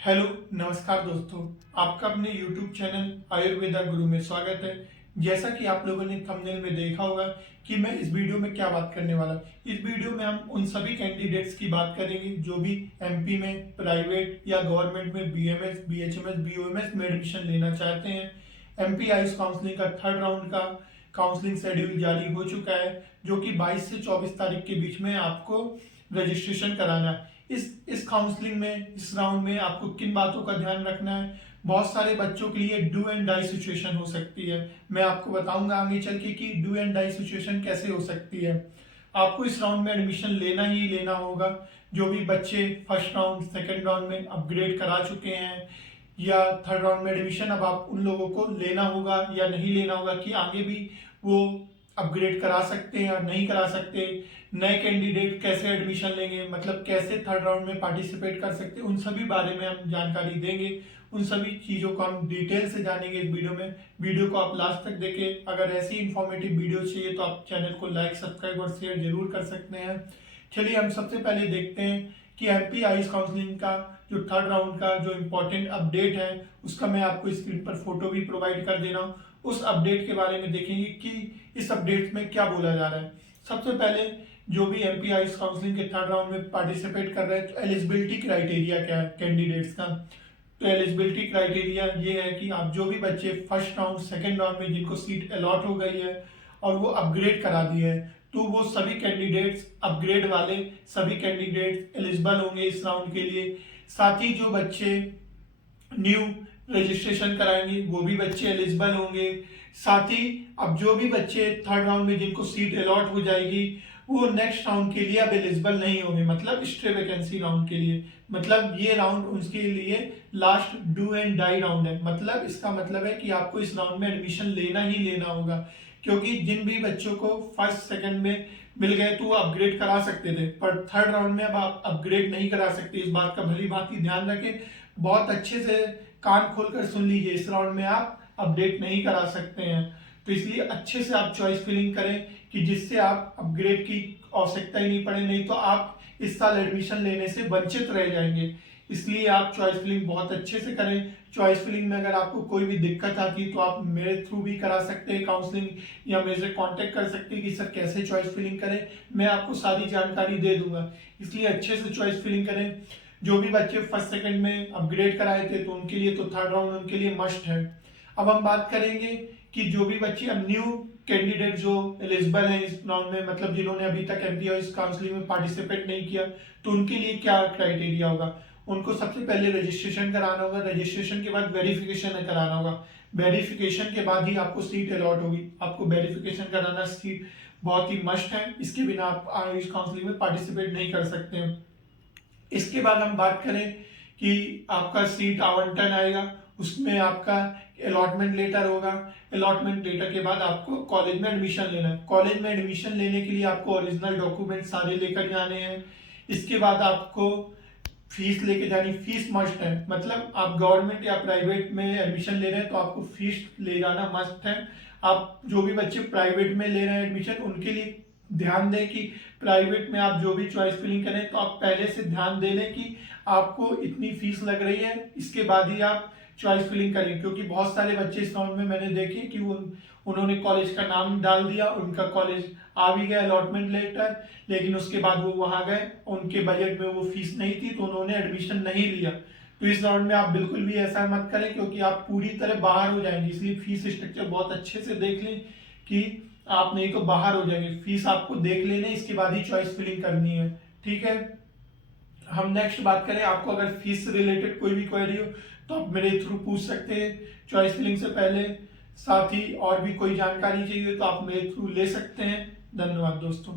Hello नमस्कार दोस्तों, आपका अपने YouTube चैनल आयुर्वेदा गुरु में स्वागत है। जैसा कि आप लोगों ने थंबनेल में देखा होगा कि मैं इस वीडियो में क्या बात करने वाला हूँ। इस वीडियो में हम उन सभी कैंडिडेट्स की बात करेंगे जो भी एमपी में प्राइवेट या गवर्नमेंट में बीएमएस, बीएचएमएस, बीओएमएस में एडमिशन लेना चाहते हैं। एमपी आयुष काउंसलिंग का थर्ड राउंड का काउंसलिंग शेड्यूल जारी हो चुका है, जो कि 22 से 24 तारीख के बीच में आपको रजिस्ट्रेशन कराना है। इस काउंसलिंग में, इस राउंड में आपको किन बातों का ध्यान रखना है। बहुत सारे बच्चों के लिए डू एंड डाई सिचुएशन हो सकती है। मैं आपको बताऊंगा आगे चल के कि डू एंड डाई सिचुएशन कैसे हो सकती है। आपको इस राउंड में एडमिशन लेना ही लेना होगा। जो भी बच्चे फर्स्ट राउंड, सेकेंड राउंड में अपग्रेड करा चुके हैं या थर्ड राउंड में एडमिशन, अब आप उन लोगों को लेना होगा या नहीं लेना होगा कि आगे भी वो अपग्रेड करा सकते हैं या नहीं करा सकते। नए कैंडिडेट कैसे एडमिशन लेंगे, मतलब कैसे थर्ड राउंड में पार्टिसिपेट कर सकते हैं, उन सभी बारे में हम जानकारी देंगे। उन सभी चीज़ों को हम डिटेल से जानेंगे इस वीडियो में। वीडियो को आप लास्ट तक देखें। अगर ऐसी इंफॉर्मेटिव वीडियो चाहिए तो आप चैनल को लाइक, सब्सक्राइब और शेयर जरूर कर सकते हैं। चलिए हम सबसे पहले देखते हैं कि एमपी आयुष काउंसलिंग का जो थर्ड राउंड का जो इम्पोर्टेंट अपडेट है, उसका मैं आपको स्क्रीन पर फोटो भी प्रोवाइड कर दे रहा हूँ। उस अपडेट के बारे में देखेंगे कि इस अपडेट में क्या बोला जा रहा है। सबसे पहले जो भी एमपी आयुष काउंसलिंग के थर्ड राउंड में पार्टिसिपेट कर रहे हैं, तो एलिजिबिलिटी क्राइटेरिया क्या है कैंडिडेट्स का। तो एलिजिबिलिटी क्राइटेरिया ये है कि आप जो भी बच्चे फर्स्ट राउंड, सेकेंड राउंड में जिनको सीट अलॉट हो गई है और वो अपग्रेड करा दिए है, तो वो सभी कैंडिडेट्स, अपग्रेड वाले सभी कैंडिडेट्स एलिजिबल होंगे इस राउंड के लिए। साथ ही जो बच्चे न्यू रजिस्ट्रेशन कराएंगे वो भी बच्चे एलिजिबल होंगे। साथ ही अब जो भी बच्चे थर्ड राउंड में जिनको सीट अलॉट हो जाएगी, वो नेक्स्ट राउंड के लिए अब एलिजिबल नहीं होंगे, मतलब स्ट्रे वैकेंसी राउंड के लिए। मतलब ये राउंड उनके लिए last do and die round है। मतलब इसका मतलब है कि आपको इस राउंड में एडमिशन लेना ही लेना होगा, क्योंकि जिन भी बच्चों को फर्स्ट सेकंड में मिल गए तो वो अपग्रेड करा सकते थे, पर थर्ड राउंड में अब आप अपग्रेड नहीं करा सकते। इस बात का भली भांति ध्यान रखें, बहुत अच्छे से कान खोलकर सुन लीजिए। इस राउंड में आप अपडेट नहीं करा सकते हैं, तो इसलिए अच्छे से आप चॉइस फिलिंग करें कि जिससे आप अपग्रेड की आवश्यकता ही नहीं पड़े, नहीं तो आप इस साल एडमिशन लेने से वंचित रह जाएंगे। इसलिए आप चॉइस फिलिंग बहुत अच्छे से करें। चॉइस फिलिंग में अगर आपको कोई भी दिक्कत आती है तो आप मेरे थ्रू भी करा सकते हैं काउंसलिंग, या मेरे से कांटेक्ट कर सकते हैं कि सर कैसे चॉइस फिलिंग करें। मैं आपको सारी जानकारी दे दूंगा। इसलिए अच्छे से चॉइस फिलिंग करें। जो भी बच्चे फर्स्ट सेकंड में अपग्रेड कराए थे तो उनके लिए तो थर्ड राउंड उनके लिए मस्ट है। अब हम बात करेंगे कि जो भी बच्चे अब न्यू कैंडिडेट जो एलिजिबल हैं इस राउंड में, मतलब जिन्होंने अभी तक एमपी आयुष काउंसलिंग में पार्टिसिपेट नहीं किया, तो उनके लिए क्या क्राइटेरिया होगा। उनको सबसे पहले रजिस्ट्रेशन कराना होगा। रजिस्ट्रेशन के बाद वेरिफिकेशन कराना होगा। वेरिफिकेशन के बाद ही आपको सीट अलॉट होगी। आपको वेरिफिकेशन कराना सीट बहुत ही मस्ट है, इसके बिना आप आयुष काउंसलिंग में पार्टिसिपेट नहीं कर सकते हैं। इसके बाद हम बात करें कि आपका सीट आवंटन आएगा, उसमें आपका अलॉटमेंट लेटर होगा। अलॉटमेंट लेटर के बाद आपको कॉलेज में एडमिशन लेना है। कॉलेज में एडमिशन लेने के लिए आपको ओरिजिनल डॉक्यूमेंट सारे लेकर जाने हैं। इसके बाद आपको फीस लेके जानी, फीस मस्ट है। मतलब आप गवर्नमेंट या प्राइवेट में एडमिशन ले रहे हैं तो आपको फीस ले जाना मस्ट है। आप जो भी बच्चे प्राइवेट में ले रहे हैं एडमिशन, उनके लिए ध्यान दें कि प्राइवेट में आप जो भी चॉइस फिलिंग करें तो आप पहले से ध्यान दे लें कि आपको इतनी फीस लग रही है, इसके बाद ही आप चॉइस फिलिंग करें। क्योंकि बहुत सारे बच्चे इस राउंड में मैंने देखे कि उन्होंने कॉलेज का नाम डाल दिया, उनका कॉलेज आ भी गया अलॉटमेंट लेटर, लेकिन उसके बाद वो वहां गए, उनके बजट में वो फीस नहीं थी तो उन्होंने एडमिशन नहीं लिया। तो इस राउंड में आप बिल्कुल भी ऐसा मत करें, क्योंकि आप पूरी तरह बाहर हो जाएंगे। इसलिए फीस स्ट्रक्चर बहुत अच्छे से देख लें कि आप नहीं तो बाहर हो जाएंगे। फीस आपको देख लेने, इसके बाद ही चॉइस फिलिंग करनी है, ठीक है। हम नेक्स्ट बात करें, आपको अगर फीस से रिलेटेड कोई भी क्वेरी हो तो आप मेरे थ्रू पूछ सकते हैं चॉइस फिलिंग से पहले। साथ ही और भी कोई जानकारी चाहिए तो आप मेरे थ्रू ले सकते हैं। धन्यवाद दोस्तों।